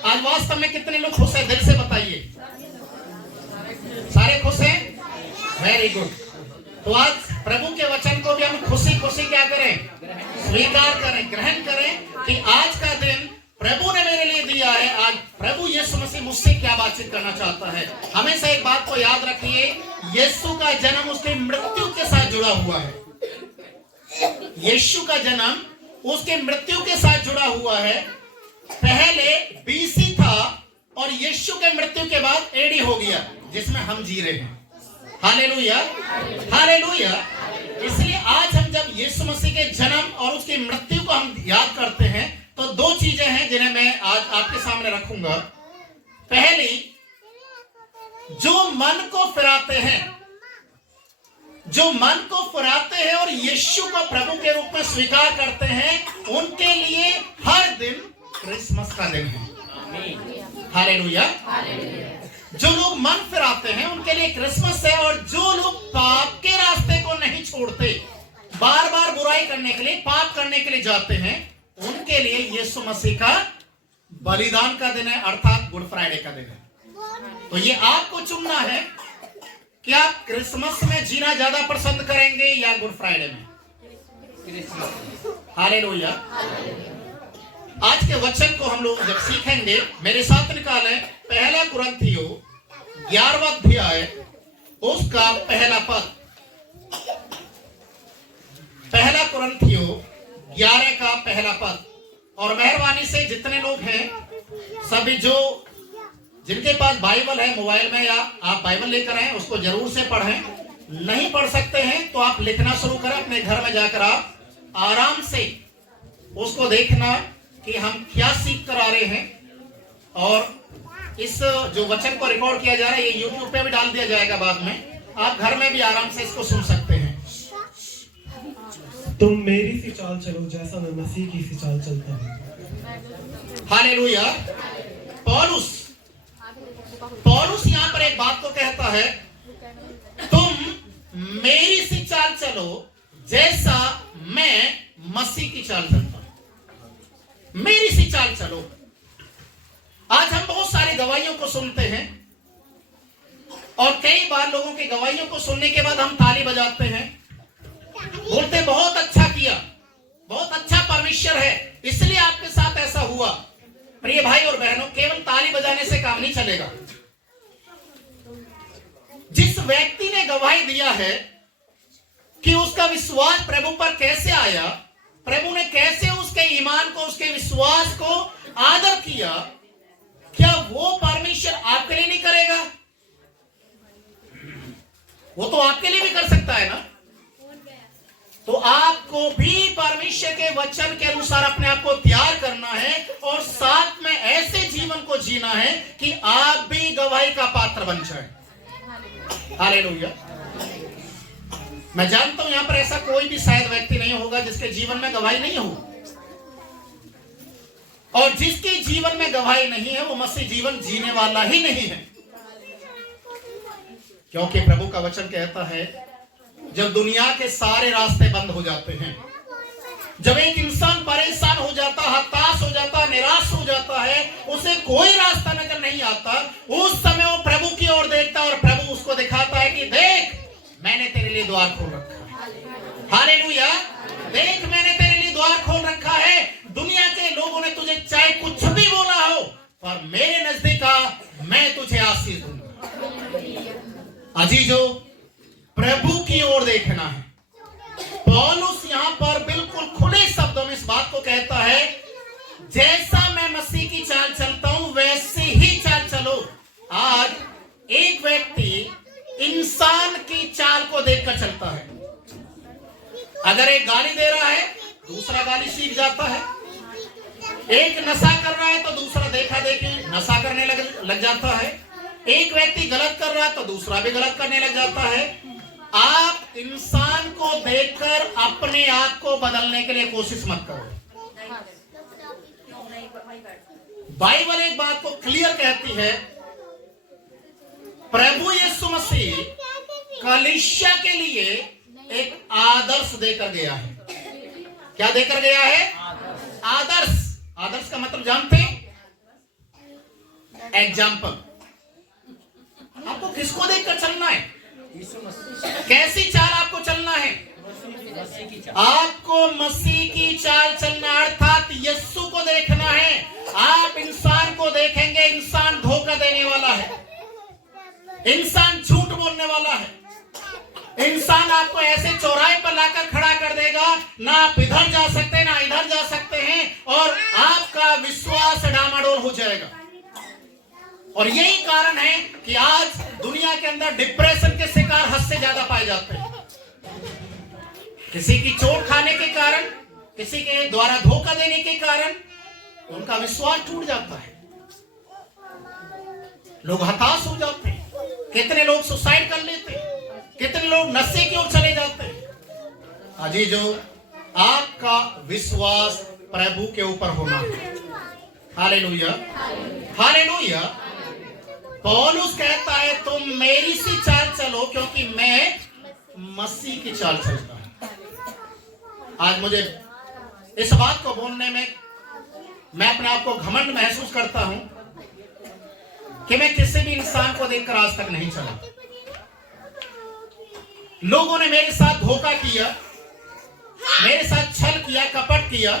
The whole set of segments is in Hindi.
आज वास्तव में कितने लोग खुश हैं? दिल से बताइए। सारे खुश हैं? Very good. तो आज प्रभु के वचन को भी हम खुशी खुशी क्या करें? स्वीकार करें, ग्रहण करें कि आज का दिन प्रभु ने मेरे लिए दिया है। आज प्रभु यीशु मसीह मुझसे क्या बातचीत करना चाहता है। हमेशा एक बात को याद रखिए, यीशु का जन्म उसकी मृत्यु के साथ जुड़ा हुआ है। यीशु का जन्म उसके मृत्यु के साथ जुड़ा हुआ है। पहले बीसी था और यीशु के मृत्यु के बाद एडी हो गया, जिसमें हम जी रहे हैं। Hallelujah, hallelujah. इसलिए आज हम जब यीशु मसीह के जन्म और उसकी मृत्यु को हम याद करते हैं तो दो चीजें हैं जिन्हें मैं आज आपके सामने रखूंगा। पहली, जो मन को फिराते हैं, जो मन को फिराते हैं और यीशु को प्रभु के रूप में स्वीकार करते हैं, उनके लिए हर दिन क्रिसमस का दिन है। हालेलुया। जो लोग मन फिराते हैं उनके लिए क्रिसमस है, और जो लोग पाप के रास्ते को नहीं छोड़ते, बार बार बुराई करने के लिए, पाप करने के लिए जाते हैं, उनके लिए यीशु मसीह का बलिदान का दिन है, अर्थात गुड फ्राइडे का दिन है। तो ये आपको चुनना है कि आप क्रिसमस में जीना ज्यादा पसंद करेंगे या गुड फ्राइडे में। हालेलुया। आज के वचन को हम लोग जब सीखेंगे, मेरे साथ निकालें पहला कुरिन्थियों 11वां अध्याय उसका पहला पद। पहला कुरिन्थियों 11 का पहला पद। और मेहरबानी से जितने लोग हैं, सभी जो जिनके पास बाइबल है मोबाइल में, या आप बाइबल लेकर आए, उसको जरूर से पढ़ें। नहीं पढ़ सकते हैं तो आप लिखना शुरू करें अपने घर में जाकर। आप आराम से उसको देखना कि हम क्या सीख कर आ रहे हैं। और इस जो वचन को रिकॉर्ड किया जा रहा है, ये यूट्यूब पे भी डाल दिया जाएगा बाद में। आप घर में भी आराम से इसको सुन सकते हैं। तुम मेरी सी चाल चलो जैसा मैं मसीह की सी चाल चलता हूं। हालेलुया। पौलुस यहाँ पर एक बात को कहता है, तुम मेरी सी चाल चलो जैसा मैं मसीह की चाल चलता हूं। मेरी सी चाल चलो। आज हम बहुत सारी गवाहियों को सुनते हैं, और कई बार लोगों की गवाहियों को सुनने के बाद हम ताली बजाते हैं, बोलते बहुत अच्छा किया, बहुत अच्छा परमेश्वर है, इसलिए आपके साथ ऐसा हुआ। प्रिय भाई और बहनों, केवल ताली बजाने से काम नहीं चलेगा। जिस व्यक्ति ने गवाही दिया है कि उसका विश्वास प्रभु पर कैसे आया, प्रभु ने कैसे उसके ईमान को, उसके विश्वास को आदर किया, क्या वो परमेश्वर आपके लिए नहीं करेगा? वो तो आपके लिए भी कर सकता है ना। तो आपको भी परमेश्वर के वचन के अनुसार अपने आप को तैयार करना है, और साथ में ऐसे जीवन को जीना है कि आप भी गवाही का पात्र बन जाए। हालेलुया। मैं जानता हूं यहां पर ऐसा कोई भी शायद व्यक्ति नहीं होगा जिसके जीवन में गवाही नहीं हो, और जिसके जीवन में गवाही नहीं है वो मसीह जीवन जीने वाला ही नहीं है। क्योंकि प्रभु का वचन कहता है, जब दुनिया के सारे रास्ते बंद हो जाते हैं, जब एक इंसान परेशान हो जाता, हताश हो जाता, निराश हो जाता है, उसे कोई रास्ता नजर नहीं आता, उस समय वो प्रभु की ओर देखता है और प्रभु उसको दिखाता है कि देख, मैंने तेरे लिए द्वार खोल रखा है। हालेलुया। देख, मैंने तेरे लिए द्वार खोल रखा है। दुनिया के लोगों ने तुझे चाहे कुछ भी बोला हो, पर मेरे नजदीक आ, मैं तुझे आशीष दूंगा। अजीजों, प्रभु की ओर देखना है। पौलुस यहां पर बिल्कुल खुले शब्दों में इस बात को कहता है, जैसा मैं मसीह की चाल चलता हूं वैसे ही चाल चलो। आज एक व्यक्ति इंसान की चाल को देखकर चलता है। अगर एक गाली दे रहा है, दूसरा गाली सीख जाता है। एक नशा कर रहा है तो दूसरा देखा देखी नशा करने लग जाता है। एक व्यक्ति गलत कर रहा है तो दूसरा भी गलत करने लग जाता है। आप इंसान को देखकर अपने आप को बदलने के लिए कोशिश मत करो। बाइबल एक बात को क्लियर कहती है, प्रभु यीशु मसीह कलीसिया के लिए एक आदर्श देकर गया है। क्या देकर गया है? आदर्श। आदर्श का मतलब जानते हैं? एग्जाम्पल। आपको किसको देखकर चलना है? कैसी चाल आपको चलना है? आपको मसीह की चाल चलना, अर्थात यीशु को देखना है। आप इंसान को देखेंगे, इंसान धोखा देने वाला है, इंसान झूठ बोलने वाला है, इंसान आपको ऐसे चौराहे पर लाकर खड़ा कर देगा, ना आप इधर जा सकते ना इधर जा सकते हैं, और आपका विश्वास डामाडोल हो जाएगा। और यही कारण है कि आज दुनिया के अंदर डिप्रेशन के शिकार हद से ज्यादा पाए जाते हैं। किसी की चोट खाने के कारण, किसी के द्वारा धोखा देने के कारण उनका विश्वास टूट जाता है, लोग हताश हो जाते हैं, कितने लोग सुसाइड कर लेते हैं, कितने लोग नशे की ओर चले जाते हैं। अजीजो, आपका विश्वास प्रभु के ऊपर होना है। Hallelujah, hallelujah. पौलुस कहता है तुम मेरी सी चाल चलो क्योंकि मैं मसीह की चाल चलता हूं। आज मुझे इस बात को बोलने में मैं अपने आप को घमंड महसूस करता हूं कि मैं किसी भी इंसान को देखकर आज तक नहीं चला। लोगों ने मेरे साथ धोखा किया, मेरे साथ छल किया, कपट किया,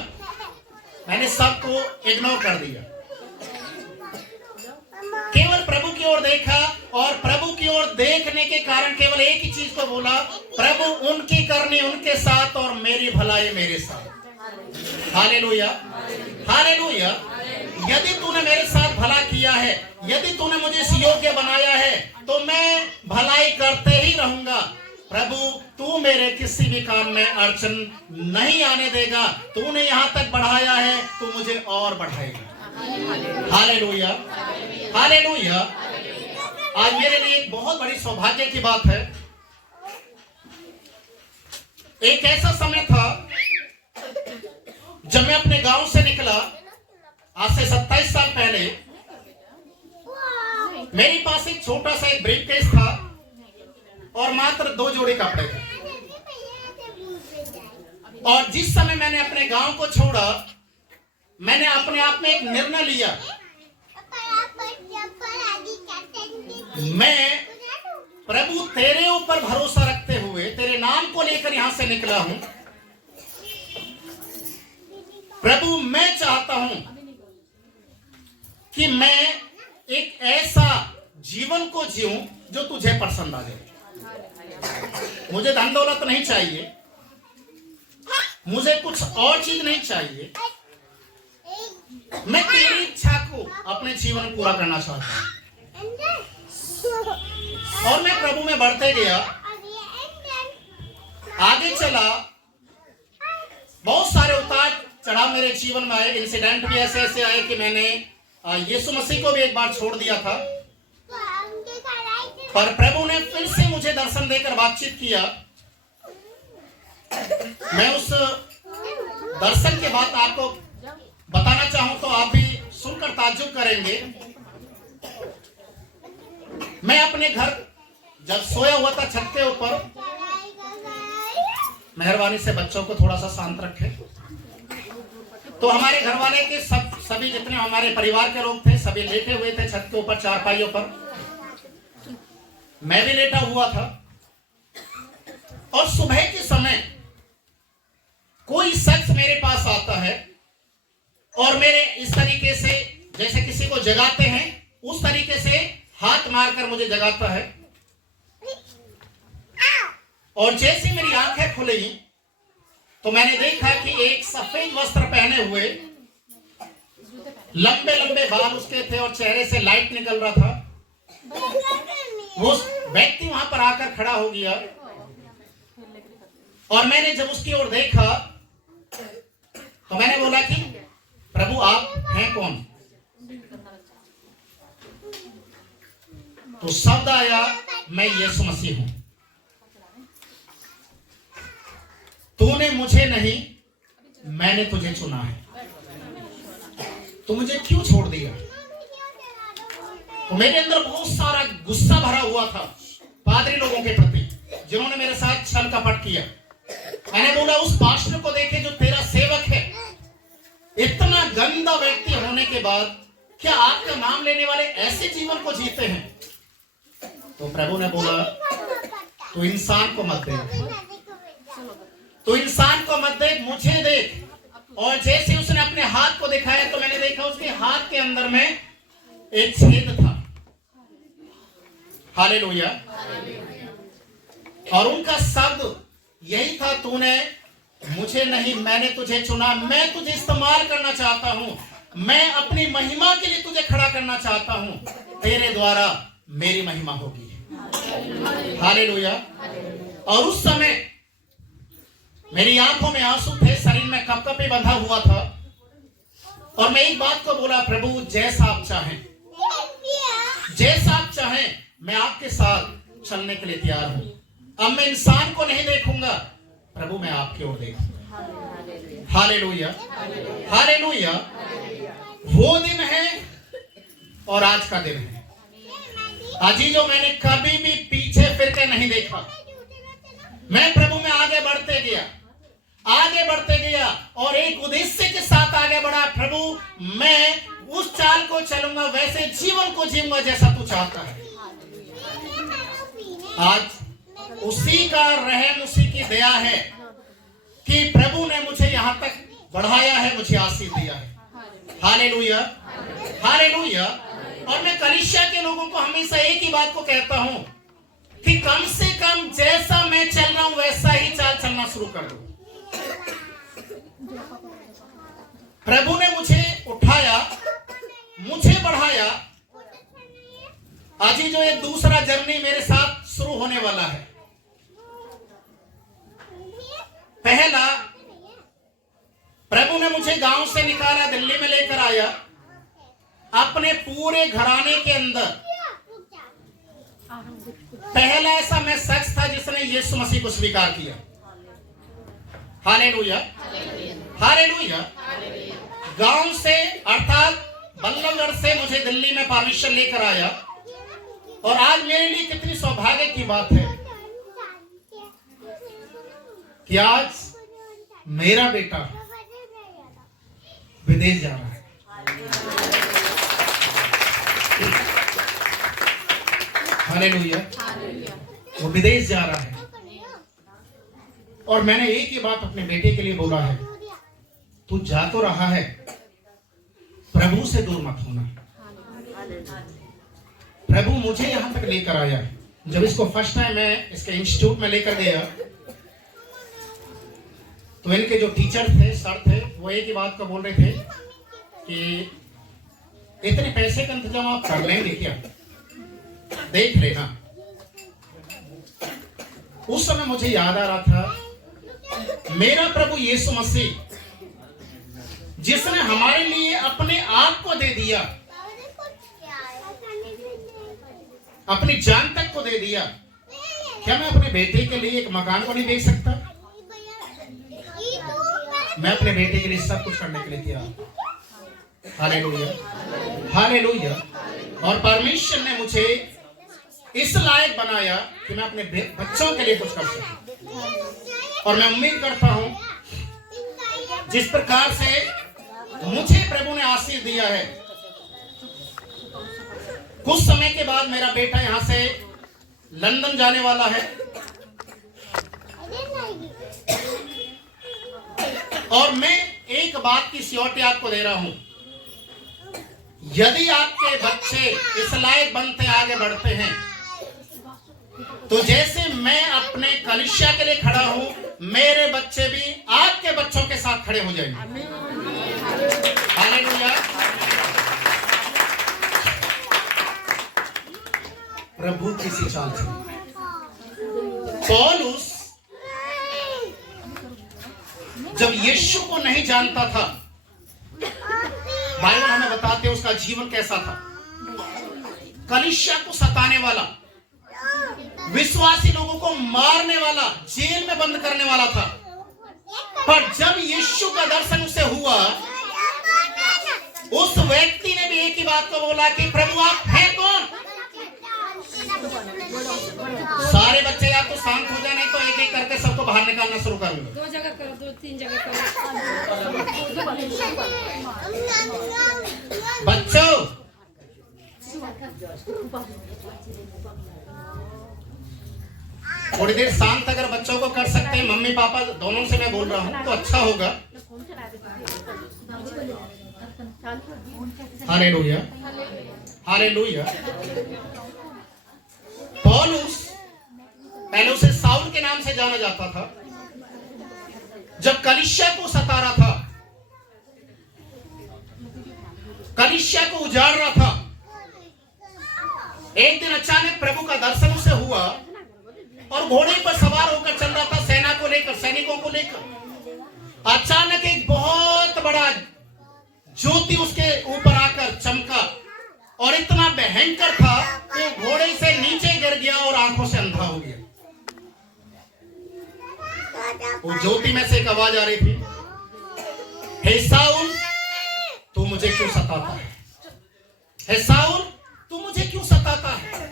मैंने सबको इग्नोर कर दिया। केवल प्रभु की ओर देखा, और प्रभु की ओर देखने के कारण केवल एक ही चीज को बोला, प्रभु उनकी करनी उनके साथ और मेरी भलाई मेरे साथ। Hallelujah, hallelujah. यदि तूने मेरे साथ भला किया है, यदि तूने मुझे इस योग्य बनाया है, तो मैं भलाई करते ही रहूंगा। प्रभु तू मेरे किसी भी काम में अड़चन नहीं आने देगा। तूने यहां तक बढ़ाया है, तू मुझे और बढ़ाएगा। Hallelujah, hallelujah. आज मेरे लिए एक बहुत बड़ी सौभाग्य की बात है। एक ऐसा समय था जब मैं अपने गांव से निकला, आज से 27 साल पहले। मेरे पास एक छोटा सा एक ब्रीफकेस था और मात्र 2 जोड़े कपड़े थे। और जिस समय मैंने अपने गांव को छोड़ा, मैंने अपने आप में एक निर्णय लिया, मैं प्रभु तेरे ऊपर भरोसा रखते हुए तेरे नाम को लेकर यहां से निकला हूं। प्रभु मैं चाहता हूं कि मैं एक ऐसा जीवन को जीऊं जो तुझे पसंद आ जाए। मुझे धन दौलत नहीं चाहिए, मुझे कुछ और चीज नहीं चाहिए, मैं तेरी इच्छा को अपने जीवन में पूरा करना चाहता हूं। और मैं प्रभु में बढ़ते गया, आगे चला। बहुत सारे उतार चढ़ाव मेरे जीवन में आए, इंसिडेंट भी ऐसे ऐसे आए कि मैंने यीशु मसीह को भी एक बार छोड़ दिया था, पर प्रभु ने फिर से मुझे दर्शन देकर बातचीत किया। मैं उस दर्शन के बाद आपको बताना चाहूं तो आप भी सुनकर ताज्जुब करेंगे। मैं अपने घर जब सोया हुआ था छत के ऊपर, मेहरबानी से बच्चों को थोड़ा सा शांत रखें। तो हमारे घर वाले के सभी जितने हमारे परिवार के लोग थे, सभी लेटे हुए थे छत के ऊपर चारपाइयों पर। मैं भी लेटा हुआ था और सुबह के समय कोई शख्स मेरे पास आता है और मेरे इस तरीके से, जैसे किसी को जगाते हैं उस तरीके से हाथ मारकर मुझे जगाता है। और जैसे मेरी आंखें खुली तो मैंने देखा कि एक सफेद वस्त्र पहने हुए, लंबे लंबे बाल उसके थे और चेहरे से लाइट निकल रहा था। वो व्यक्ति वहां पर आकर खड़ा हो गया और मैंने जब उसकी ओर देखा तो मैंने बोला कि प्रभु आप हैं कौन? तो शब्द आया, मैं यीशु मसीह हूं। तूने मुझे नहीं, मैंने तुझे चुना है। तू मुझे क्यों छोड़ दिया? तो मेरे अंदर बहुत सारा गुस्सा भरा हुआ था पादरी लोगों के प्रति, जिन्होंने मेरे साथ छल कपट किया। मैंने बोला उस पास्टर को देखे जो तेरा सेवक है, इतना गंदा व्यक्ति होने के बाद क्या आपका नाम लेने वाले ऐसे जीवन को जीते हैं? तो प्रभु ने बोला, तू इंसान को मत देख, तू इंसान को मत देख, मुझे देख। और जैसे उसने अपने हाथ को दिखाया तो मैंने देखा उसके हाथ के अंदर में एक छेद था। हालेलुया। और उनका शब्द यही था, तूने मुझे नहीं, मैंने तुझे चुना, मैं तुझे इस्तेमाल करना चाहता हूं, मैं अपनी महिमा के लिए तुझे खड़ा करना चाहता हूं, तेरे द्वारा मेरी महिमा होगी। हालेलुया। और उस समय मेरी आंखों में आंसू थे, शरीर में कपकपी बंधा हुआ था, और मैं एक बात को बोला, प्रभु जैसा आप चाहें, जैसा आप चाहें, मैं आपके साथ चलने के लिए तैयार हूं। अब मैं इंसान को नहीं देखूंगा, प्रभु मैं आपकी ओर देखूंगा। Hallelujah, hallelujah. वो दिन है और आज का दिन है। आज जो मैंने कभी भी पीछे फिर के नहीं देखा, मैं प्रभु में आगे बढ़ते गया, आगे बढ़ते गया, और एक उद्देश्य के साथ आगे बढ़ा, प्रभु मैं उस चाल को चलूंगा, वैसे जीवन को जीऊंगा जैसा तू चाहता है। आज उसी का रहम, उसी की दया है कि प्रभु ने मुझे यहां तक बढ़ाया है, मुझे आशीष दिया है। Hallelujah, hallelujah. और मैं कलीसिया के लोगों को हमेशा एक ही बात को कहता हूं कि कम से कम जैसा मैं चल रहा हूं वैसा ही चाल चलना शुरू कर दो। प्रभु ने मुझे उठाया, मुझे बढ़ाया। आज ही जो एक दूसरा जर्नी मेरे साथ शुरू होने वाला है। पहला, प्रभु ने मुझे गांव से निकाला, दिल्ली में लेकर आया, अपने पूरे घराने के अंदर पहला ऐसा मैं शख्स था जिसने यीशु मसीह को स्वीकार किया। Hallelujah, hallelujah. गांव से अर्थात बल्लभगढ़ से मुझे दिल्ली में परमेश्वर लेकर आया, और आज मेरे लिए कितनी सौभाग्य की बात है कि आज मेरा बेटा विदेश जा रहा है। हालेलुया, वो विदेश जा रहा है। और मैंने एक ही बात अपने बेटे के लिए बोला है, तू जा तो रहा है, प्रभु से दूर मत होना। प्रभु मुझे यहां तक लेकर आया। जब इसको फर्स्ट टाइम मैं इसके इंस्टीट्यूट में लेकर गया तो इनके जो टीचर थे, सर थे, वो एक ही बात को बोल रहे थे कि इतने पैसे का इंतजाम आप कर लेंगे क्या, देख लेना। उस समय मुझे याद आ रहा था, मेरा प्रभु यीशु मसीह जिसने हमारे लिए अपने आप को दे दिया, अपनी जान तक को दे दिया, क्या मैं अपने बेटे के लिए एक मकान को नहीं बेच सकता? मैं अपने बेटे के लिए सब कुछ करने के लिए तैयार। Hallelujah, hallelujah. और परमेश्वर ने मुझे इस लायक बनाया कि मैं अपने बच्चों के लिए कुछ कर सकूं। और मैं उम्मीद करता हूं जिस प्रकार से मुझे प्रभु ने आशीष दिया है, कुछ समय के बाद मेरा बेटा यहां से लंदन जाने वाला है, और मैं एक बात की श्योरिटी आपको दे रहा हूं, यदि आपके बच्चे इस लायक बनते आगे बढ़ते हैं तो जैसे मैं अपने कलीसिया के लिए खड़ा हूं, मेरे बच्चे भी आपके बच्चों के साथ खड़े हो जाएंगे। हालेलुया। प्रभु किसी चाल से पौलुस जब यीशु को नहीं जानता था, बाइबल हमें बताते हैं उसका जीवन कैसा था। कलीसिया को सताने वाला, विश्वासी लोगों को मारने वाला, जेल में बंद करने वाला था। पर जब यीशु का दर्शन उसे हुआ, उस व्यक्ति ने भी एक ही बात को बोला कि प्रभु आप हैं कौन? सारे बच्चे या तो शांत हो जाए, नहीं तो एक एक करके सबको बाहर निकालना शुरू कर लो। 2 जगह करो, 2-3 जगह करो। बच्चों थोड़ी देर शांत अगर बच्चों को कर सकते हैं, मम्मी पापा दोनों से मैं बोल रहा हूँ, तो अच्छा होगा। Hallelujah, hallelujah. पौलुस पहले उसे साउल के नाम से जाना जाता था। जब कलीसिया को सता रहा था, कलीसिया को उजाड़ रहा था, एक दिन अचानक प्रभु का दर्शन उसे हुआ और घोड़े पर सवार होकर चल रहा था, सेना को लेकर, सैनिकों को लेकर। अचानक एक बहुत बड़ा ज्योति उसके ऊपर आकर चमका और इतना भयंकर था कि घोड़े से नीचे गिर गया और आंखों से अंधा हो गया। वो ज्योति में से एक आवाज आ रही थी, हे साउल तू मुझे क्यों सताता है? हे साउल तू मुझे क्यों सताता है?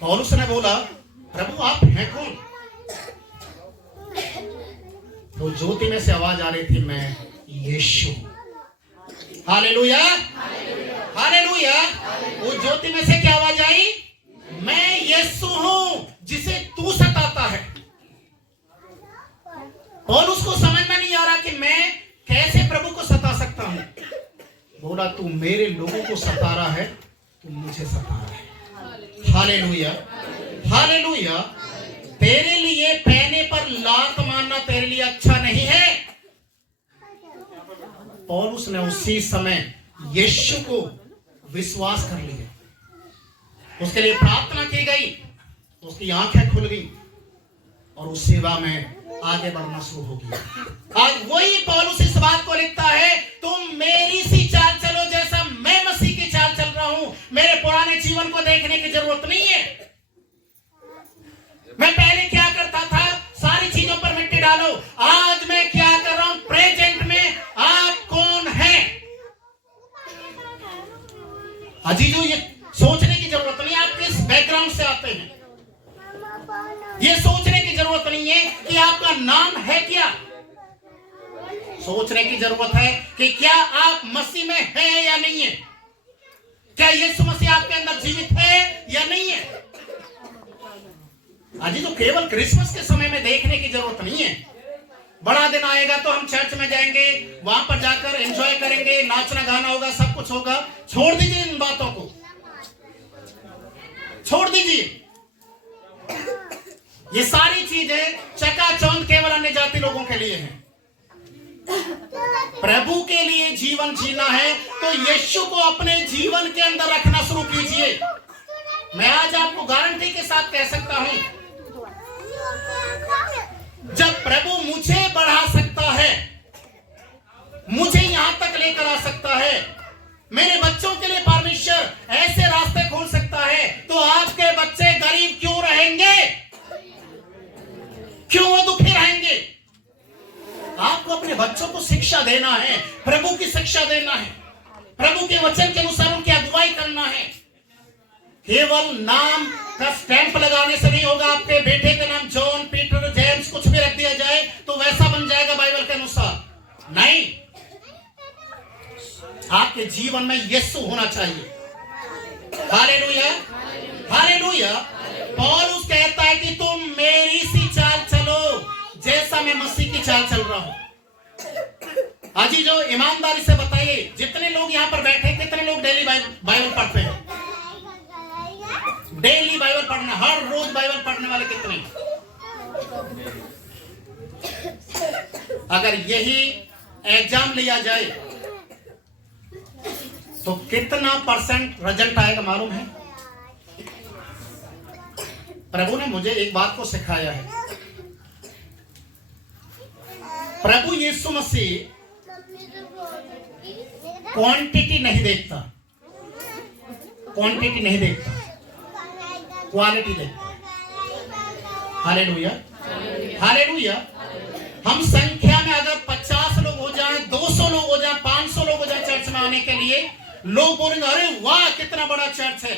पौलुस ने बोला, प्रभु आप हैं कौन? तो ज्योति में से आवाज आ रही थी, मैं यीशु। Hallelujah, hallelujah. वो ज्योति में से क्या आवाज आई? मैं यीशु हूं जिसे तू सताता है। पौलुस को समझ में नहीं आ रहा कि मैं कैसे प्रभु को सता सकता हूं। बोला, तू मेरे लोगों को सता रहा है, तू मुझे सता रहा है। Hallelujah, hallelujah. तेरे लिए पहने पर लात मारना तेरे लिए अच्छा नहीं है। पौलुस ने उसी समय यीशु को विश्वास कर लिया, उसके लिए प्रार्थना की गई, उसकी आंखें खुल गई और उस सेवा में आगे बढ़ना शुरू हो गया। आज वही पौलुस इस बात को लिखता है, तुम मेरी सी चाल चलो जैसा मैं मसीह की चाल चल रहा हूं। मेरे पुराने जीवन को देखने की जरूरत नहीं है। मैं पहले क्या करता था, सारी चीजों पर मिट्टी डालो। आज मैं क्या कर रहा हूं, प्रेजेंट में आप कौन हैं? अजीजों, ये सोचने की जरूरत नहीं आप किस बैकग्राउंड से आते हैं। ये सोचने की जरूरत नहीं है कि आपका नाम है क्या। सोचने की जरूरत है कि क्या आप मसीह में हैं या नहीं है। क्या यीशु मसीह आपके अंदर जीवित है या नहीं है। अजी तो केवल क्रिसमस के समय में देखने की जरूरत नहीं है। बड़ा दिन आएगा तो हम चर्च में जाएंगे, वहां पर जाकर एंजॉय करेंगे, नाचना गाना होगा, सब कुछ होगा। छोड़ दीजिए इन बातों को, छोड़ दीजिए। ये सारी चीजें चकाचौंध केवल अन्य जाति लोगों के लिए हैं। प्रभु के लिए जीवन जीना है तो यीशु को अपने जीवन के अंदर रखना शुरू कीजिए। मैं आज आपको गारंटी के साथ कह सकता हूं, जब प्रभु मुझे बढ़ा सकता है, मुझे यहां तक लेकर आ सकता है, मेरे बच्चों के लिए परमेश्वर ऐसे रास्ते खोल सकता है, तो आपके बच्चे गरीब क्यों रहेंगे? क्यों वो दुखी रहेंगे? आपको अपने बच्चों को शिक्षा देना है, प्रभु की शिक्षा देना है, प्रभु के वचन के अनुसार उनकी अगुवाई करना है। केवल नाम का स्टैंप लगाने से नहीं होगा। आपके बेटे का नाम जॉन, पीटर, जेम्स कुछ भी रख दिया जाए तो वैसा बन जाएगा बाइबल के अनुसार? नहीं, आपके जीवन में यीशु होना चाहिए। Hallelujah, hallelujah. पौलुस कहता है कि तुम मेरी सी चाल चलो जैसा मैं मसीह की चाल चल रहा हूं। अजी जो ईमानदारी से बताइए, जितने लोग यहां पर बैठे, कितने लोग डेली बाइबल पढ़ते हैं? डेली बाइबल पढ़ना, हर रोज बाइबल पढ़ने वाले कितने? अगर यही एग्जाम लिया जाए तो कितना % रिजल्ट आएगा मालूम है? प्रभु ने मुझे एक बात को सिखाया है। प्रभु यीशु मसीह क्वांटिटी नहीं देखता, क्वांटिटी नहीं देखता, क्वालिटी देखता। Hallelujah, hallelujah. हम संख्या में अगर 50 लोग हो जाएं, 200 लोग हो जाएं, 500 लोग हो जाएं चर्च में आने के लिए, लोग बोलेंगे अरे वाह कितना बड़ा चर्च है।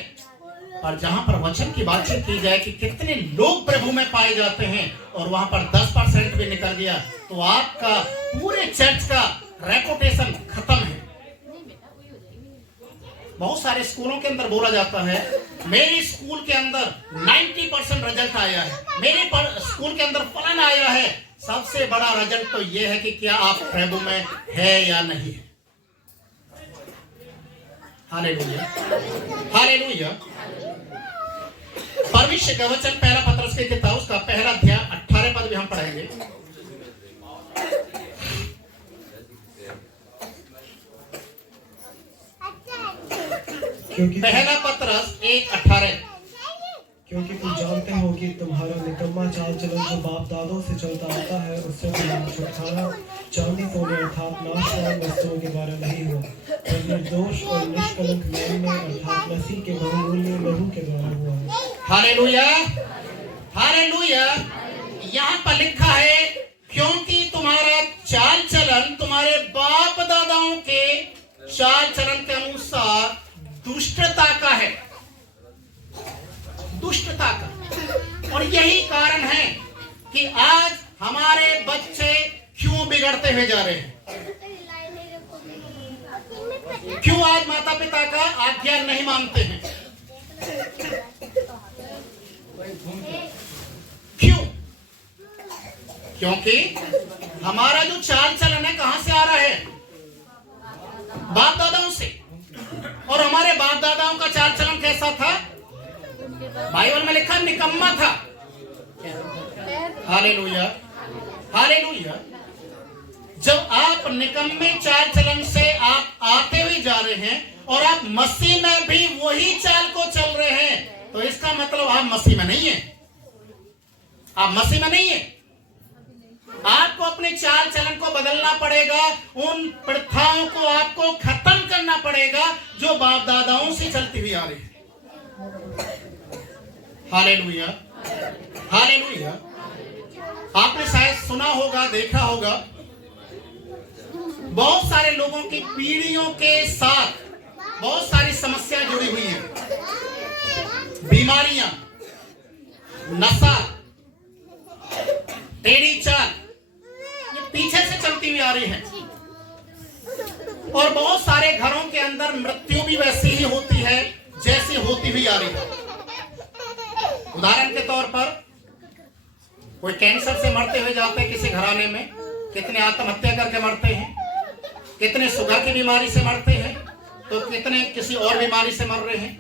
और जहां पर वचन की बातचीत की जाए कि कितने लोग प्रभु में पाए जाते हैं और वहां पर 10% भी निकल गया तो आपका पूरे चर्च का रेपुटेशन खत्म है। बहुत सारे स्कूलों के अंदर बोला जाता है मेरे स्कूल के अंदर 90% रिजल्ट आया है, मेरे स्कूल के अंदर फलन आया है। सबसे बड़ा रिजल्ट तो यह है कि क्या आप प्रभु में है या नहीं है। Hallelujah, hallelujah. परमेश्वर का वचन पहला पत्रस की किताब उसका पहला अध्याय 18 पद भी हम पढ़ेंगे। क्योंकि पहला पत्रस 1:18। क्योंकि तुम जानते हो कि तुम्हारा निकम्मा चाल चलन जो बाप दादों से चलता आता है उससे तुम्हारा छुटकारा चांदी सोने अर्थात नाशवान वस्तुओं के द्वारा नहीं हुआ, और निर्दोष और निष्कलंक मेल में अर्थात मसीह के बहुमूल्य लहू के द्वारा हुआ है। Hallelujah, hallelujah. यहाँ पर लिखा है क्योंकि तुम्हारा चाल चलन तुम्हारे बाप दादाओं के चाल चलन के अनुसार दुष्टता का है, दुष्टता का। और यही कारण है कि आज हमारे बच्चे क्यों बिगड़ते हुए जा रहे हैं, क्यों आज माता पिता का आज्ञा नहीं मानते हैं, क्यों? क्योंकि हमारा जो चाल चलन है कहां से आ रहा है? बाप दादाओं से। और हमारे बाप दादाओं का चाल चलन कैसा था? बाइबल में लिखा निकम्मा था। Hallelujah, hallelujah. जब आप निकम्मे चाल चलन से आप आते हुए जा रहे हैं और आप मसीह में भी वही चाल को चल रहे हैं तो इसका मतलब आप मसीह में नहीं है, आप मसीह में नहीं है। आपको अपने चाल चलन को बदलना पड़ेगा, उन प्रथाओं को आपको खत्म करना पड़ेगा जो बाप दादाओं से चलती हुई आ रही है। Hallelujah, hallelujah. आपने शायद सुना होगा, देखा होगा, बहुत सारे लोगों की पीढ़ियों के साथ बहुत सारी समस्याएं जुड़ी हुई हैं। बीमारियां, नशा, टेढ़ी चाल, ये पीछे से चलती हुई आ रही है। और बहुत सारे घरों के अंदर मृत्यु भी वैसी ही होती है जैसी होती हुई आ रही है। उदाहरण के तौर पर कोई कैंसर से मरते हुए जाते हैं किसी घराने में, कितने आत्महत्या करके मरते हैं, कितने शुगर की बीमारी से मरते हैं, तो कितने किसी और बीमारी से मर रहे हैं।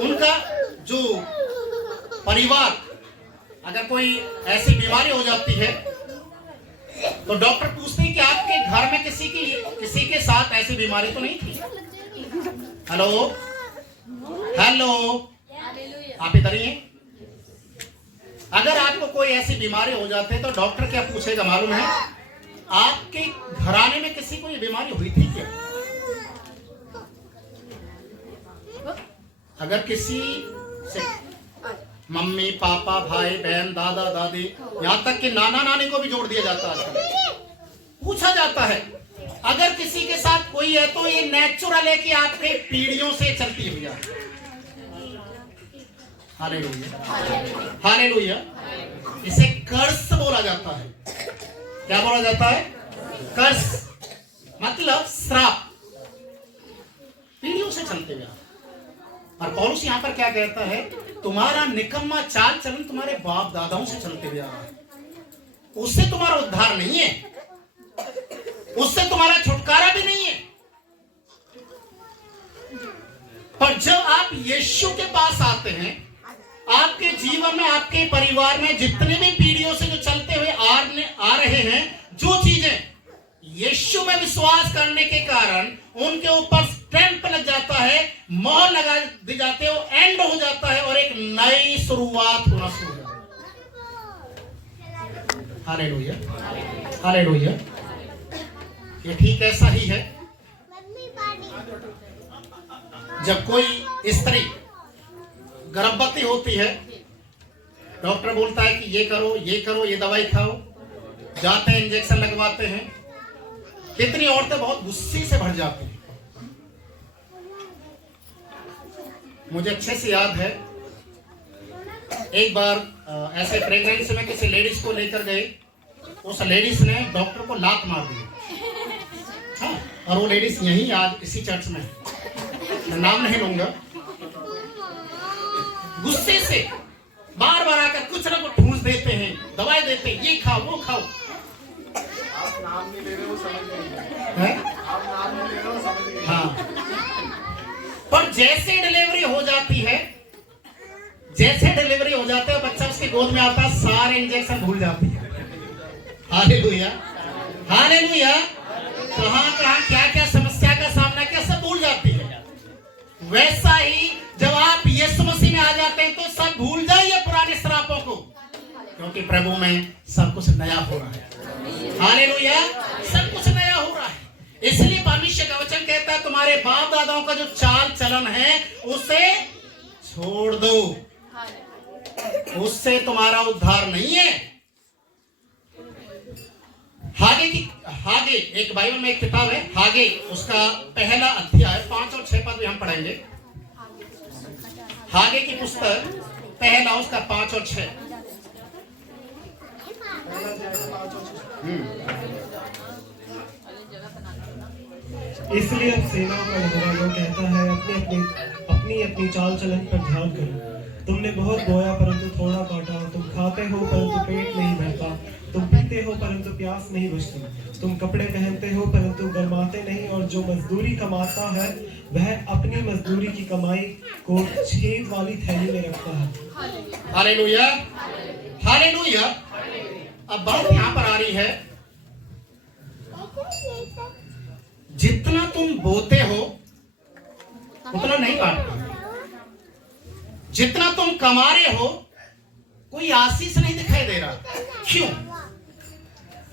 उनका जो परिवार, अगर कोई ऐसी बीमारी हो जाती है तो डॉक्टर पूछते हैं कि आपके घर में किसी के साथ ऐसी बीमारी तो नहीं थी। हेलो, हेलो, आप इधर ही हैं। अगर आपको कोई ऐसी बीमारी हो जाती है तो डॉक्टर क्या पूछेगा मालूम है? आपके घराने में किसी को ये बीमारी हुई थी क्या? अगर किसी से मम्मी पापा भाई बहन दादा दादी यहां तक कि नाना नानी को भी जोड़ दिया जाता है, पूछा जाता है अगर किसी के साथ कोई है तो ये नेचुरल है कि आपके पीढ़ियों से चलती हुई है। Hallelujah, hallelujah. इसे कर्स बोला जाता है। क्या बोला जाता है? कर्स मतलब श्राप, पीढ़ियों से चलते हुए। और पौलुस यहां पर क्या कहता है? तुम्हारा निकम्मा चाल चलन तुम्हारे बाप दादाओं से चलते हुए आ रहा है, उससे तुम्हारा उद्धार नहीं है, उससे तुम्हारा छुटकारा भी नहीं है। पर जब आप यीशु के पास आते हैं, आपके जीवन में, आपके परिवार में जितने भी पीढ़ियों से जो चलते हुए आ रहे हैं, जो चीजें यीशु में विश्वास करने के कारण उनके ऊपर स्टैंप लग जाता है, मोहर लगा दी जाती है, वो एंड हो जाता है और एक नई शुरुआत होना शुरू हो जाती है। Hallelujah, hallelujah. ये ठीक ऐसा ही है जब कोई स्त्री गर्भवती होती है, डॉक्टर बोलता है कि ये करो, ये करो, ये दवाई खाओ, जाते हैं इंजेक्शन लगवाते हैं। कितनी औरतें बहुत गुस्से से भर जाती हैं। मुझे अच्छे से याद है, एक बार ऐसे प्रेगनेंसी में किसी लेडीज को लेकर गए, उस लेडीज ने डॉक्टर को लात मार दी। हाँ, और वो लेडीज यहीं आज इसी चर्च में, मैं नाम नहीं लूंगा, गुस्से से बार बार आकर कुछ ना कुछ ठूंस देते हैं, दवाई देते हैं, ये खाओ वो खाओ। आप नाम नहीं ले रहे हो, समझ गए। है? आप नाम नहीं ले रहे हो, समझ गए। हाँ, पर जैसे डिलीवरी हो जाती है, जैसे डिलीवरी हो जाता है, बच्चा उसकी गोद में आता है, सारे इंजेक्शन भूल जाती है। Hallelujah, hallelujah. कहाँ कहाँ क्या क्या समस्या का सामना किया, सब भूल जाती है। वैसा ही जब आप यीशु मसीह में आ जाते हैं तो सब भूल जाइए पुराने श्रापों को, क्योंकि प्रभु में सब कुछ नया हो रहा है। हालेलुया, सब कुछ नया हो रहा है। इसलिए परमेश्वर का वचन कहता है तुम्हारे बाप दादाओं का जो चाल चलन है उसे छोड़ दो, उससे तुम्हारा उद्धार नहीं है। हागे एक बाइबल में एक किताब है हागे, उसका पहला अध्याय 5 और 6 पद भी हम पढ़ेंगे। हागे की पुस्तक पहला उसका 5 और 6। इसलिए अब सेनाओं का यहोवा कहता है, अपनी अपनी चाल चलन पर ध्यान करो। तुमने बहुत बोया परंतु थोड़ा काटा, तुम खाते हो परंतु पेट नहीं भरता, तुम पीते हो परंतु प्यास नहीं बुझती, तुम कपड़े पहनते हो परंतु गरमाते नहीं, और जो मजदूरी कमाता है वह अपनी मजदूरी की कमाई को छेद वाली थैली में रखता है। Hallelujah, hallelujah. अब बात यहाँ पर आ रही है, जितना तुम बोते हो उतना नहीं काटते, जितना तुम कमा रहे हो कोई आशीष नहीं दिखाई दे रहा। क्यों?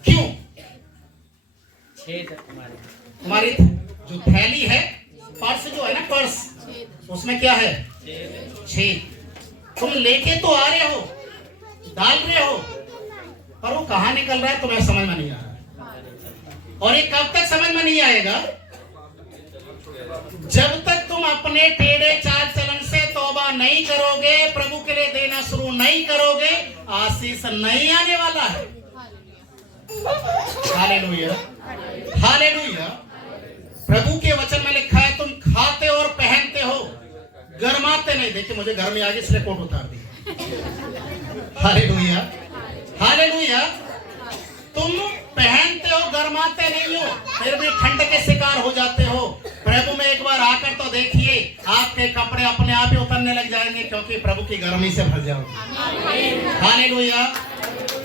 क्यों? तुम्हारी जो थैली है, पर्स जो है ना, पर्स, उसमें क्या है? छेद। तुम लेके तो आ रहे हो, डाल रहे हो, पर वो कहां निकल रहा है तुम्हें समझ में नहीं आ रहा। और ये कब तक समझ में नहीं आएगा? जब तक तुम अपने टेढ़े चाल चलन से तौबा नहीं करोगे, प्रभु के लिए देना शुरू नहीं करोगे, आशीष नहीं आने वाला है। Hallelujah, hallelujah. प्रभु के वचन में लिखा है तुम खाते और पहनते हो, गरमाते नहीं। देखिए मुझे घर में आगे इसलिए कोट उतार दी। Hallelujah, hallelujah. तुम पहनते हो, गरमाते नहीं हो, फिर भी ठंड के शिकार हो जाते हो। प्रभु में एक बार आकर तो देखिए, आपके कपड़े अपने आप ही उतरने लग जाएंगे, क्योंकि प्रभु की गर्मी से भर जाओगे। Hallelujah,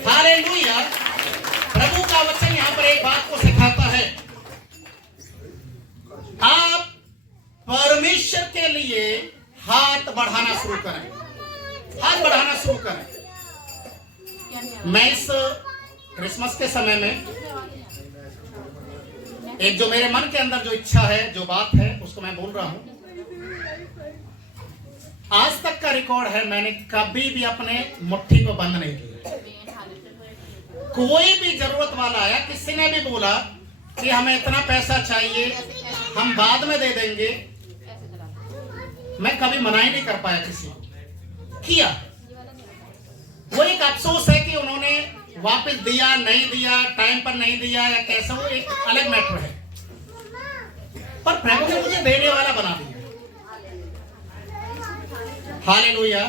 hallelujah. प्रभु का वचन यहाँ पर एक बात को सिखाता है, आप परमेश्वर के लिए हाथ बढ़ाना शुरू करें, हाथ बढ़ाना शुरू करें। मैं इस क्रिसमस के समय में एक जो मेरे मन के अंदर जो इच्छा है, जो बात है, उसको मैं बोल रहा हूं। आज तक का रिकॉर्ड है, मैंने कभी भी अपने मुट्ठी को बंद नहीं किया। कोई भी जरूरत वाला आया, किसी ने भी बोला कि हमें इतना पैसा चाहिए, हम बाद में दे देंगे, मैं कभी मना ही नहीं कर पाया किसी को। किया वो एक अफसोस है कि उन्होंने वापस दिया नहीं दिया, टाइम पर नहीं दिया या कैसा, वो एक अलग मैटर है। पर प्रभु ने मुझे देने वाला बना दिया। हालेलुया।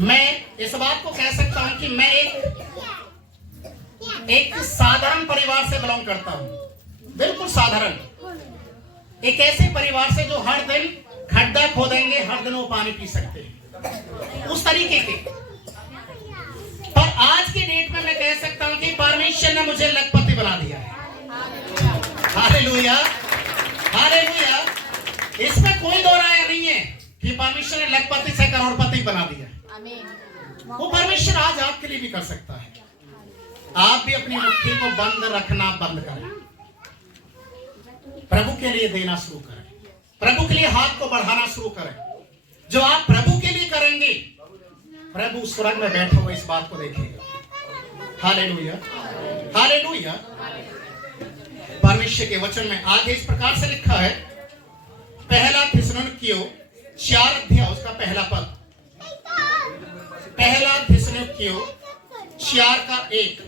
मैं इस बात को कह सकता हूं कि मैं एक साधारण परिवार से बिलोंग करता हूं, बिल्कुल साधारण। एक ऐसे परिवार से जो हर दिन खड्डा खोदेंगे, हर दिन वो पानी पी सकते हैं, उस तरीके के। पर आज की डेट में मैं कह सकता हूं कि परमेश्वर ने मुझे लखपति बना दिया है। Hallelujah, hallelujah. इसमें कोई दो राय नहीं है कि परमेश्वर ने लखपति से करोड़पति बना दिया। वो परमेश्वर आज आपके लिए भी कर सकता है। आप भी अपनी मुट्ठी को बंद रखना बंद करें, प्रभु के लिए देना शुरू करें, प्रभु के लिए हाथ को बढ़ाना शुरू करें। जो आप प्रभु के लिए करेंगे, प्रभु स्वर्ग में बैठे हुए इस बात को देखेगा। Hallelujah, hallelujah. परमेश्वर के वचन में आगे इस प्रकार से लिखा है, पहला थिस्सलुनीकियों 4 अध्याय उसका पहला पद, पहला थिस्सलुनीकियों 4 का 1।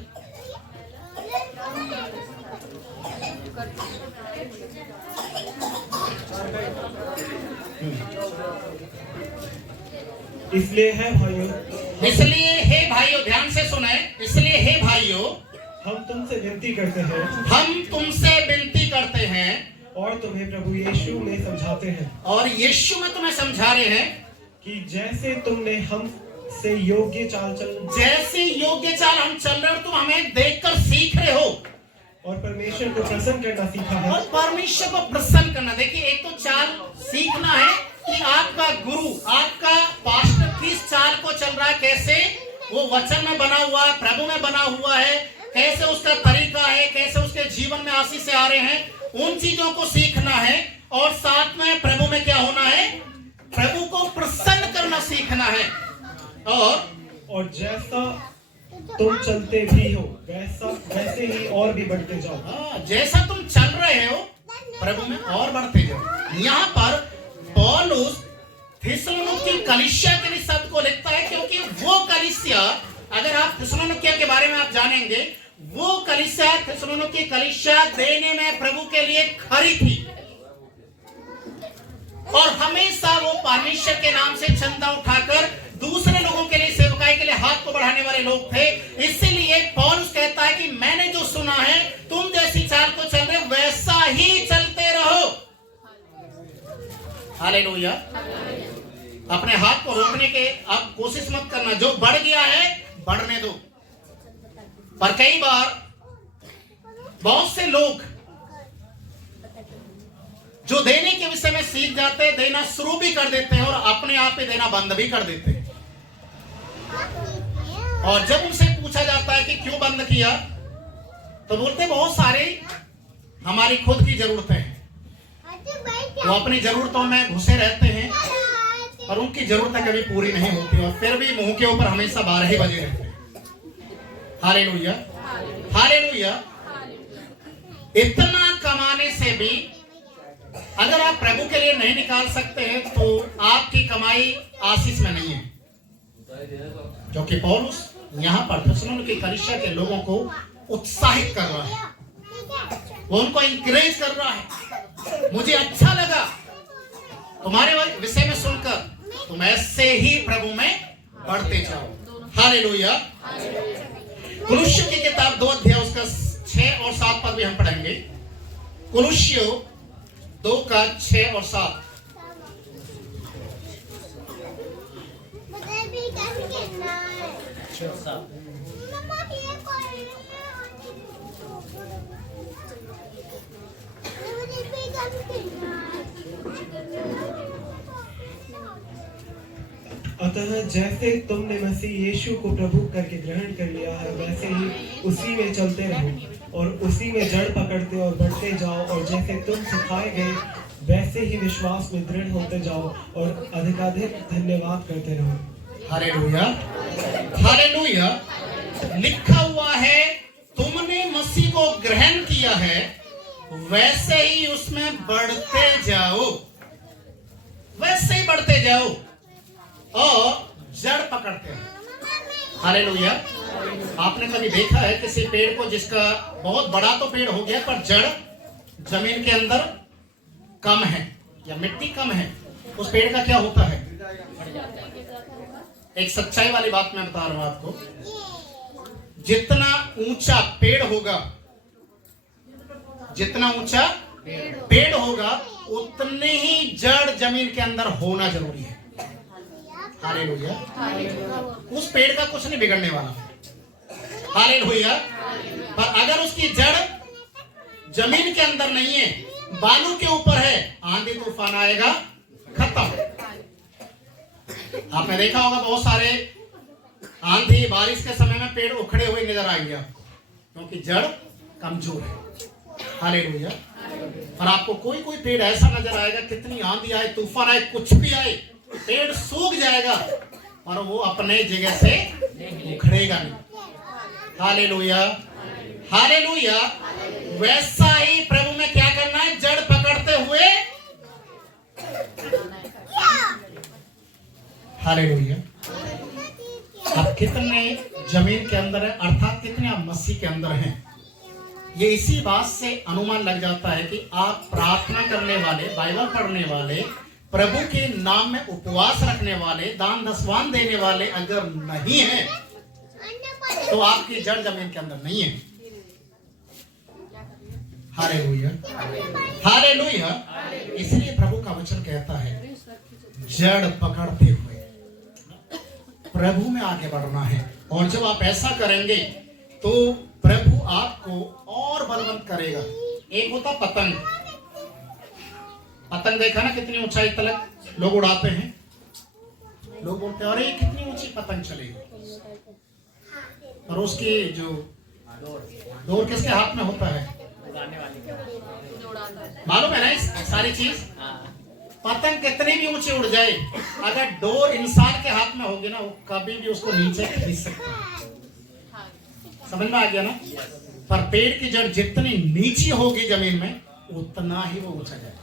इसलिए है भाइयों, इसलिए हे भाइयों, ध्यान से सुने, इसलिए हे भाइयों हम तुमसे विनती करते हैं, हम तुमसे विनती करते हैं और तुम्हें प्रभु यीशु में समझाते हैं और यीशु में तुम्हें समझा रहे हैं कि जैसे तुमने हमसे योग्य चाल चलन जैसी योग्य चाल हम चल रहे हो, तुम हमें देखकर सीख रहे हो और परमेश्वर को प्रसन्न करना सीखा है। और परमेश्वर को प्रसन्न करना। देखिए, एक तो चाल सीखना है कि आपका गुरु, आपका पास्टर किस चाल को चल रहा है, कैसे वो वचन में बना हुआ है, प्रभु में बना हुआ है, कैसे उसका तरीका है, कैसे उसके जीवन में आशीष से आ रहे हैं, उन चीजों को सीखना है। और साथ में प्रभु में क्या होना है, प्रभु को प्रसन्न करना सीखना है। और जैसा तुम चलते भी हो वैसे ही और भी बढ़ते जाओ। जैसा तुम चल रहे हो प्रभु में और बढ़ते जाओ। यहाँ पर पौलुस थिस्सलुनीकी कलीसिया के लिए शब्द को लिखता है, क्योंकि वो कलीसिया, अगर आप थिस्सलुनीकियों के बारे में आप जानेंगे, वो कलीसिया, थिस्सलुनीकी कलीसिया देने में प्रभु के लिए खरी थी और हमेशा वो परमेश्वर के नाम से चंदा उठाकर दूसरे लोगों के लिए, सेवकाई के लिए हाथ को बढ़ाने वाले लोग थे। इसीलिए पौलुस कहता है कि मैंने जो सुना है, तुम जैसी चाल को चल रहे वैसा ही चलते रहो। हालेलुया। अपने हाथ को रोकने के अब कोशिश मत करना, जो बढ़ गया है बढ़ने दो। पर कई बार बहुत से लोग जो देने के विषय में सीख जाते हैं, देना शुरू भी कर देते हैं और अपने आप पे देना बंद भी कर देते हैं। और जब उनसे पूछा जाता है कि क्यों बंद किया, तो बोलते बहुत सारे हमारी खुद की जरूरतें हैं। वो अपनी जरूरतों में घुसे रहते हैं और उनकी जरूरतें कभी पूरी नहीं होती और फिर भी मुंह के ऊपर हमेशा 12 ही बजे रहते हैं। Hallelujah, hallelujah. इतना कमाने से भी अगर आप प्रभु के लिए नहीं निकाल सकते हैं, तो आपकी कमाई आशीष में नहीं है। क्योंकि पौलुस यहाँ पर थिस्सलुनीकी कलीसिया के लोगों को उत्साहित कर रहा है, वो उनको इंकरेज कर रहा है। मुझे अच्छा लगा तुम्हारे विषय में सुनकर, तुम ऐसे ही प्रभु में बढ़ते जाओ। हालेलुया। कुलुस्सियों की किताब 2 अध्याय उसका 6 और 7 पद भी हम पढ़ेंगे। कुलुस्सियों 2 का 6 और 7। अतः जैसे तुमने मसीह यीशु को प्रभु करके ग्रहण कर लिया है, वैसे ही उसी में चलते रहो और उसी में जड़ पकड़ते और बढ़ते जाओ। और जैसे तुम सिखाए गए वैसे ही विश्वास में दृढ़ होते जाओ और अधिकाधिक धन्यवाद करते रहो। Hallelujah, hallelujah. लिखा हुआ है, तुमने मसीह को ग्रहण किया है, वैसे ही उसमें बढ़ते जाओ, वैसे ही बढ़ते जाओ और जड़ पकड़ते हैं। हालेलुया। आपने कभी देखा है किसी पेड़ को जिसका बहुत बड़ा तो पेड़ हो गया पर जड़ जमीन के अंदर कम है या मिट्टी कम है, उस पेड़ का क्या होता है? एक सच्चाई वाली बात मैं बता रहा हूं आपको। जितना ऊंचा पेड़ होगा, जितना ऊंचा पेड़ होगा, उतने ही जड़ जमीन के अंदर होना जरूरी है। हालेलुया। उस पेड़ का कुछ नहीं बिगड़ने वाला। हालेलुया। पर अगर उसकी जड़ जमीन के अंदर नहीं है, बालू के ऊपर है, आंधी तूफान आएगा, खत्म। आपने देखा होगा बहुत सारे आंधी बारिश के समय में पेड़ उखड़े हुए नजर आएंगे, क्योंकि जड़ कमजोर है। हालेलुया। और आपको कोई कोई पेड़ ऐसा नजर आएगा, कितनी आंधी आए, तूफान आए, कुछ भी आए, पेड़ सूख जाएगा और वो अपने जगह से उखड़ेगा नहीं। Hallelujah, hallelujah. वैसा ही प्रभु में क्या करना है? जड़ पकड़ते हुए हालेलुया। आप कितने जमीन के अंदर है, अर्थात कितने आप मसीह के अंदर हैं, ये इसी बात से अनुमान लग जाता है कि आप प्रार्थना करने वाले, बाइबल पढ़ने वाले, प्रभु के नाम में उपवास रखने वाले, दान दसवान देने वाले अगर नहीं है तो आपकी जड़ जमीन के अंदर नहीं है। Hallelujah, hallelujah. इसलिए प्रभु का वचन कहता है जड़ पकड़ते हुए प्रभु में आगे बढ़ना है। और जब आप ऐसा करेंगे तो प्रभु आपको और बलवंत करेगा। एक होता पतंग, पतंग देखा ना कितनी ऊंचाई तक लोग उड़ाते हैं, लोग बोलते हैं अरे कितनी ऊंची पतंग चलेगी, और उसकी जो डोर किसके हाथ में होता है, मालूम है ना इस सारी चीज। पतंग कितनी भी ऊंची उड़ जाए, अगर डोर इंसान के हाथ में होगी ना, वो कभी भी उसको नीचे खींच सकता है। समझ में आ गया ना। पर पेड़ की जड़ जितनी नीची होगी जमीन में उतना ही वो ऊंचा जाएगा।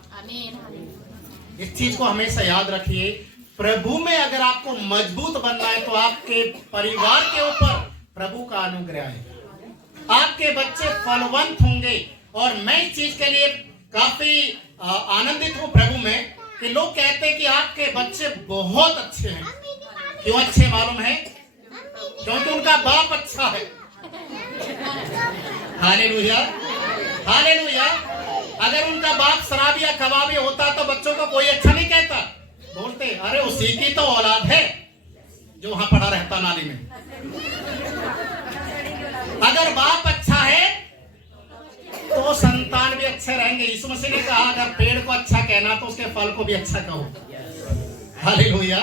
इस चीज को हमेशा याद रखिए। प्रभु में अगर आपको मजबूत बनना है तो आपके परिवार के ऊपर प्रभु का अनुग्रह आएगा, आपके बच्चे फलवंत होंगे। और मैं इस चीज के लिए काफी आनंदित हूं प्रभु में कि लोग कहते हैं कि आपके बच्चे बहुत अच्छे हैं। क्यों अच्छे मालूम है? क्योंकि उनका बाप अच्छा है। Hallelujah, hallelujah. अगर उनका बाप शराबी या कबाबी होता तो बच्चों को कोई अच्छा नहीं कहता, बोलते अरे उसी की तो औलाद है जो वहां पड़ा रहता नाली में। अगर बाप अच्छा है तो संतान भी अच्छे रहेंगे। यीशु मसीह ने कहा अगर पेड़ को अच्छा कहना तो उसके फल को भी अच्छा कहो। Hallelujah,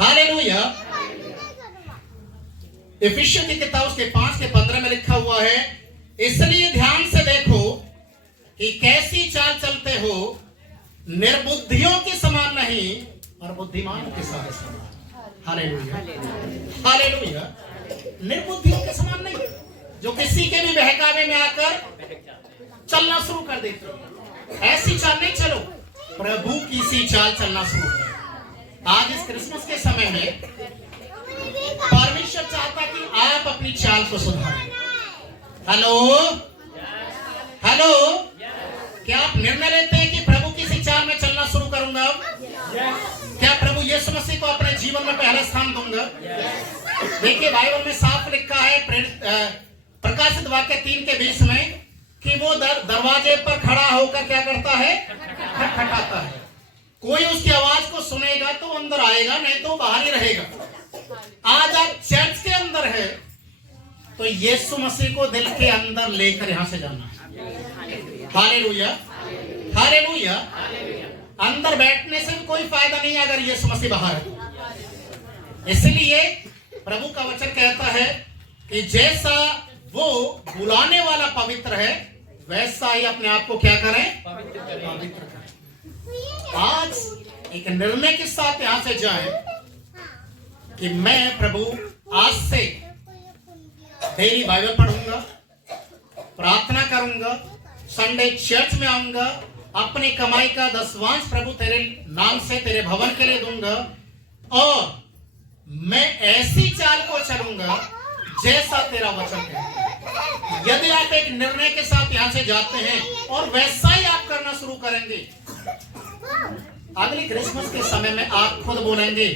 hallelujah. इफिसियों की किताब उसके 5:15 में लिखा हुआ है, इसलिए ध्यान से देखो कि कैसी चाल चलते हो, निर्बुद्धियों के समान नहीं और बुद्धिमानों के समान। Hallelujah, hallelujah. निर्बुद्धियों के समान नहीं, जो किसी के भी बहकावे में आकर चलना शुरू कर देते। ऐसी चाल नहीं चलो, प्रभु की सी चाल चलना शुरू करो। आज इस क्रिसमस के समय में परमेश्वर चाहता कि आप अपनी चाल को सुधारें। Hello, hello. क्या आप निर्णय लेते हैं कि प्रभु की सी चाल में चलना शुरू करूंगा? क्या प्रभु यीशु मसीह को अपने जीवन में पहला स्थान दूंगा? देखिए बाइबल में साफ लिखा है प्रकाशित वाक्य 3:20 में कि वो दरवाजे पर खड़ा होकर क्या करता है? खटखटाता है। कोई उसकी आवाज को सुनेगा तो अंदर आएगा, नहीं तो बाहर ही रहेगा। आज आप चर्च के अंदर है तो यीशु मसीह को दिल के अंदर लेकर यहां से जाना है। Hallelujah, hallelujah. अंदर बैठने से कोई फायदा नहीं है अगर यीशु मसीह बाहर है। इसलिए प्रभु का वचन कहता है कि जैसा वो बुलाने वाला पवित्र है वैसा ही अपने आप को क्या करें? पवित्र करें। आज एक निर्णय के साथ यहां से जाएं कि मैं प्रभु आज से डेली बाइबल पढ़ूंगा, प्रार्थना करूंगा, संडे चर्च में आऊंगा, अपनी कमाई का 10वांश प्रभु तेरे नाम से तेरे भवन के लिए दूंगा, और मैं ऐसी चाल को चलूंगा जैसा तेरा वचन है। यदि आप एक निर्णय के साथ यहां से जाते हैं और वैसा ही आप करना शुरू करेंगे, अगली क्रिसमस के समय में आप खुद बोलेंगे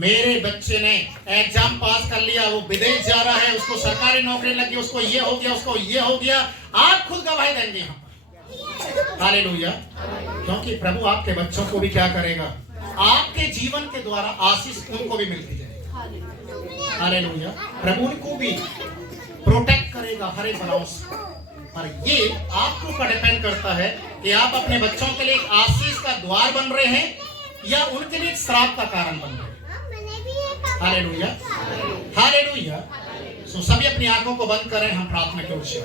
मेरे बच्चे ने एग्जाम पास कर लिया, वो विदेश जा रहा है, उसको सरकारी नौकरी लगी, उसको ये हो गया, उसको ये हो गया। आप खुद गवाही देंगे यहाँ पर। हालेलुया। क्योंकि प्रभु आपके बच्चों को भी क्या करेगा? आपके जीवन के द्वारा आशीष उनको भी मिलती जाएगी। हालेलुया। प्रभु उनको भी प्रोटेक्ट करेगा हर एक बनाव से। और ये आपके ऊपर डिपेंड करता है कि आप अपने बच्चों के लिए एक आशीष का द्वार बन रहे हैं या उनके लिए एक श्राप का कारण बन रहे हैं। Hallelujah, hallelujah. सो सभी अपनी आंखों को बंद करें, हम प्रार्थना की ओर से